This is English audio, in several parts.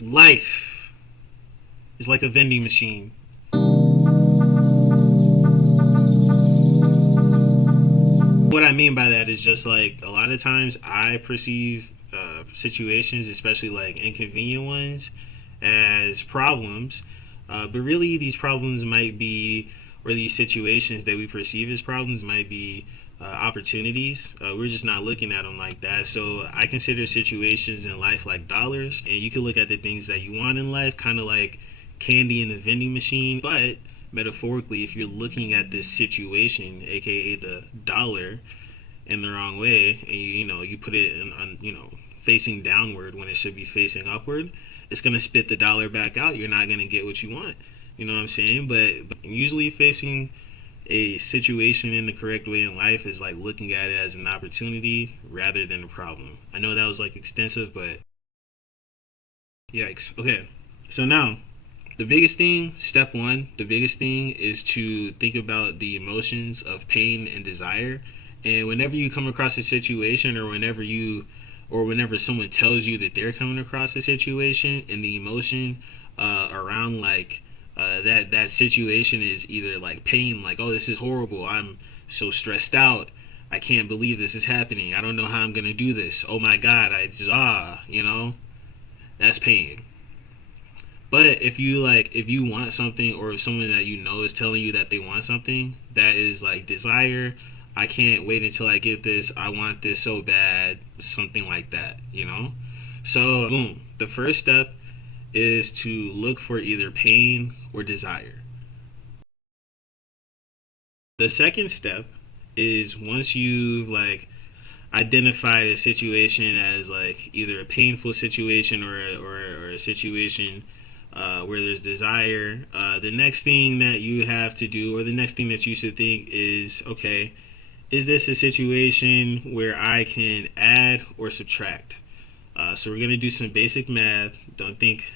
Life is like a vending machine. What I mean by that is just like a lot of times I perceive situations, especially like inconvenient ones, as problems. But really, these problems might be, or these situations that we perceive as problems might be opportunities. We're just not looking at them like that. So I consider situations in life like dollars, and you can look at the things that you want in life, kind of like candy in the vending machine. But metaphorically, if you're looking at this situation, aka the dollar, in the wrong way, and you put it in on facing downward when it should be facing upward, it's gonna spit the dollar back out. You're not gonna get what you want. You know what I'm saying? But usually facing a situation in the correct way in life is like looking at it as an opportunity rather than a problem. I know that was like extensive, but yikes. Okay, so now step one, the biggest thing is to think about the emotions of pain and desire. And whenever you come across a situation, or whenever someone tells you that they're coming across a situation, and the emotion around like that situation is either like pain, like, oh, this is horrible, I'm so stressed out, I can't believe this is happening, I don't know how I'm gonna do this, oh my god, I just that's pain. But if you want something, or if someone that you know is telling you that they want something, that is like desire. I can't wait until I get this. I want this so bad. Something like that. So, boom. The first step is to look for either pain or desire. The second step is, once you've like identified a situation as like either a painful situation, or a situation where there's desire, the next thing that you have to do, or the next thing that you should think is, okay, is this a situation where I can add or subtract? So we're going to do some basic math. Don't think,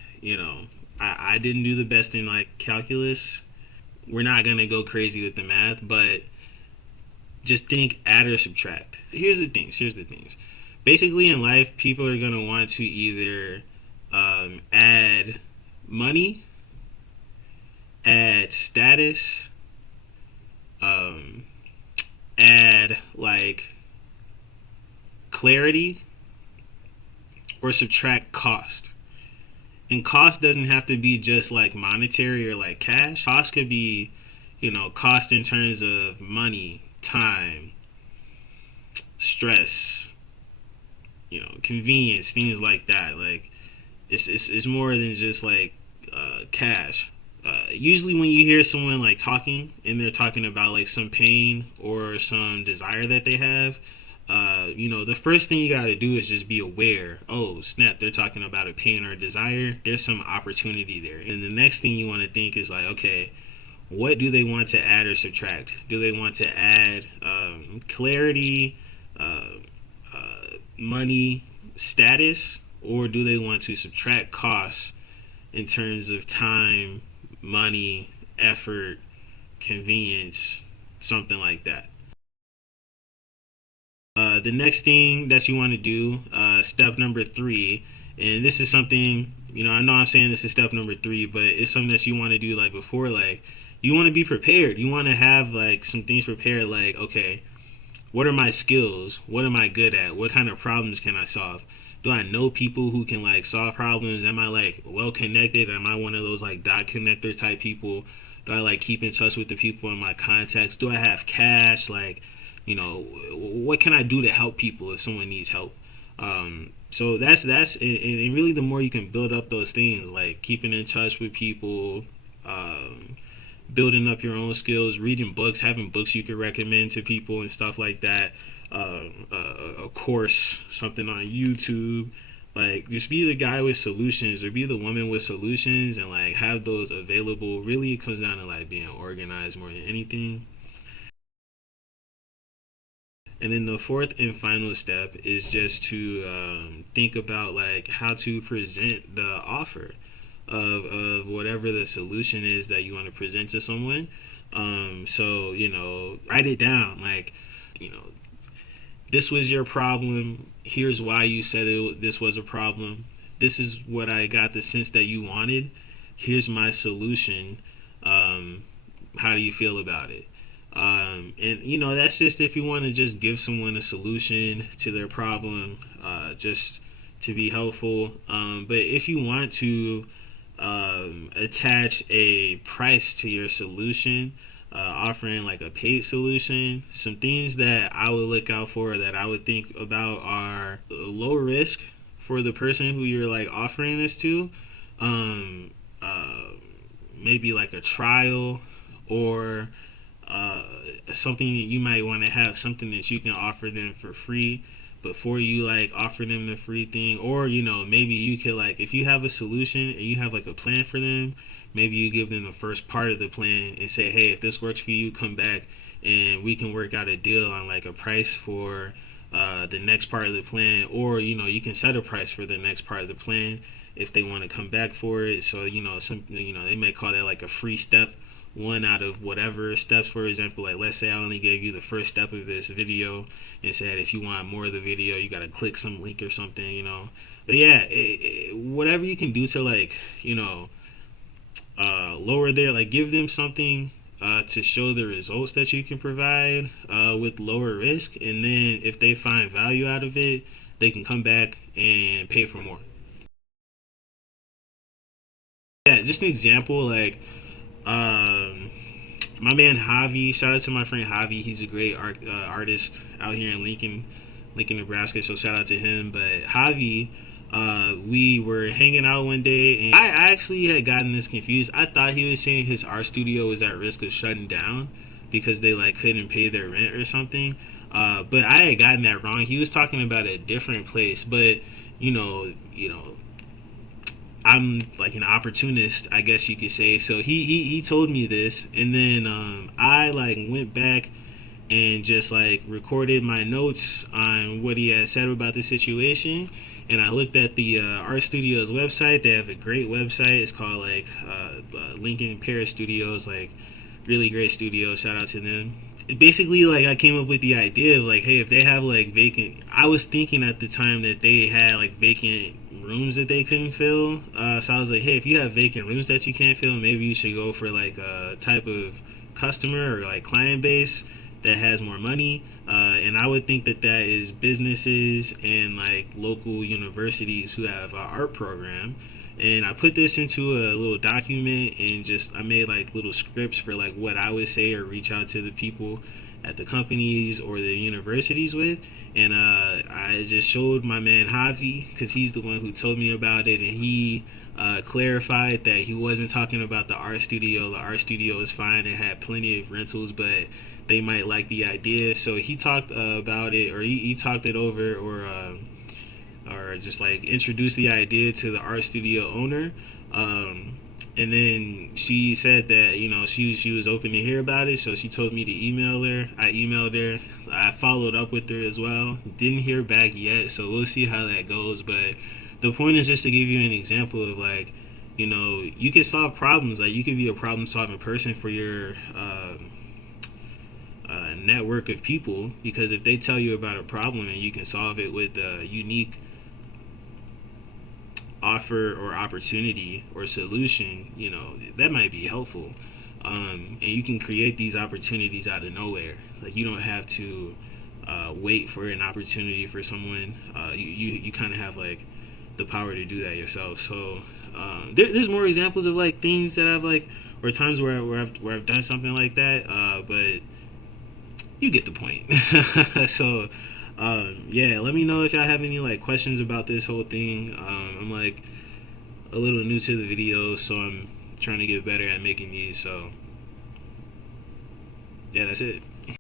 I didn't do the best in like calculus. We're not going to go crazy with the math, but just think add or subtract. Here's the things. Basically, in life, people are going to want to either add money, add status, um, add like clarity, or subtract cost. And cost doesn't have to be just like monetary or like cash. Cost could be, cost in terms of money, time, stress, convenience, things like that. Like it's more than just like cash. Usually when you hear someone like talking, and they're talking about like some pain or some desire that they have, the first thing you got to do is just be aware. Oh snap, they're talking about a pain or a desire. There's some opportunity there. And the next thing you want to think is like, okay, what do they want to add or subtract? Do they want to add clarity, money, status, or do they want to subtract costs in terms of time, money, effort, convenience, something like that? The next thing that you want to do, step number three, and this is something, I know I'm saying this is step number three, but it's something that you want to do like before, like you want to be prepared. You want to have like some things prepared, like, okay, what are my skills? What am I good at? What kind of problems can I solve? Do I know people who can like solve problems? Am I like well connected? Am I one of those like dot connector type people? Do I like keep in touch with the people in my contacts? Do I have cash? Like, what can I do to help people if someone needs help? So and really the more you can build up those things, like keeping in touch with people, building up your own skills, reading books, having books you could recommend to people and stuff like that. A course, something on YouTube. Like, just be the guy with solutions, or be the woman with solutions, and like have those available. Really, it comes down to like being organized more than anything. And then the fourth and final step is just to think about like how to present the offer of whatever the solution is that you want to present to someone. So write it down. Like, you know, this was your problem. Here's why you said this was a problem. this is what I got the sense that you wanted. Here's my solution. Um, how do you feel about it? And that's just if you want to just give someone a solution to their problem, just to be helpful. But if you want to attach a price to your solution, offering like a paid solution, some things that I would look out for that I would think about are low risk for the person who you're like offering this to. Um, uh, Maybe like a trial, or uh, something that you might want to have, something that you can offer them for free before you like offer them the free thing. Or maybe you could, like, if you have a solution and you have like a plan for them, maybe you give them the first part of the plan and say, hey, if this works for you, come back and we can work out a deal on like a price for the next part of the plan. Or you can set a price for the next part of the plan if they want to come back for it. So they may call that like a free step, one out of whatever steps. For example, like, let's say I only gave you the first step of this video and said if you want more of the video, you got to click some link or something. But yeah, whatever you can do to, like, lower their, like, give them something to show the results that you can provide with lower risk. And then if they find value out of it, they can come back and pay for more. Yeah, just an example, like, um, my man Javi. Shout out to my friend Javi. He's a great artist out here in Lincoln, Nebraska. So shout out to him. But Javi, we were hanging out one day, and I actually had gotten this confused. I thought he was saying his art studio was at risk of shutting down because they like couldn't pay their rent or something. But I had gotten that wrong. He was talking about a different place. But I'm like an opportunist, I guess you could say. So he told me this, and then I like went back and just like recorded my notes on what he had said about the situation. And I looked at the art studio's website. They have a great website. It's called like Lincoln Paris Studios, like really great studio. Shout out to them. Basically, like, I came up with the idea of like, hey, if they have like vacant, I was thinking at the time that they had like vacant rooms that they couldn't fill. So I was like, hey, if you have vacant rooms that you can't fill, maybe you should go for like a type of customer or like client base that has more money. And I would think that that is businesses and like local universities who have an art program. And I put this into a little document, and just I made like little scripts for like what I would say or reach out to the people at the companies or the universities with. And I just showed my man Javi, because he's the one who told me about it, and he clarified that he wasn't talking about the art studio. The art studio is fine and had plenty of rentals, but they might like the idea. So he talked about it, or he talked it over, or just like introduced the idea to the art studio owner. And then she said that she was open to hear about it, so she told me to email her. I emailed her. I followed up with her as well. Didn't hear back yet, so we'll see how that goes. But the point is just to give you an example of like, you can solve problems. Like, you can be a problem solving person for your network of people, because if they tell you about a problem and you can solve it with a unique offer or opportunity or solution, that might be helpful. And you can create these opportunities out of nowhere. Like, you don't have to wait for an opportunity for someone. You kind of have like the power to do that yourself. So there's more examples of like things that I've like, or times where I've done something like that. But you get the point. So yeah, let me know if y'all have any like questions about this whole thing. I'm like a little new to the videos, so I'm trying to get better at making these. So yeah, that's it.